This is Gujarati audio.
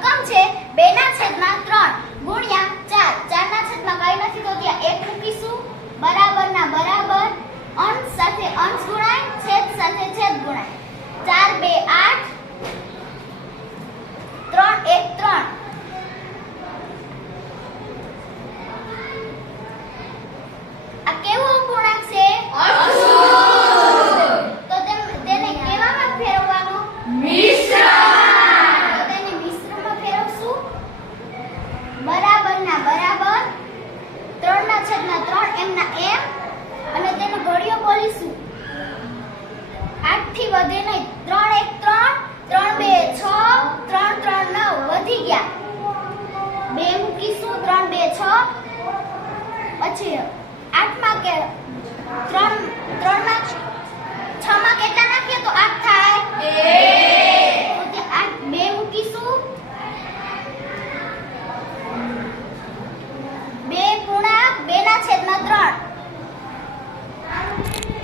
રકમ છે 2/3 ગુણ્યા 4 4/4 કઈ નથી તો ત્યાં 1 મૂકીશું બરાબરના બરાબર અંશ સાથે અંશ ગુણાય છેદ સાથે છેદ ગુણાય 4 2 8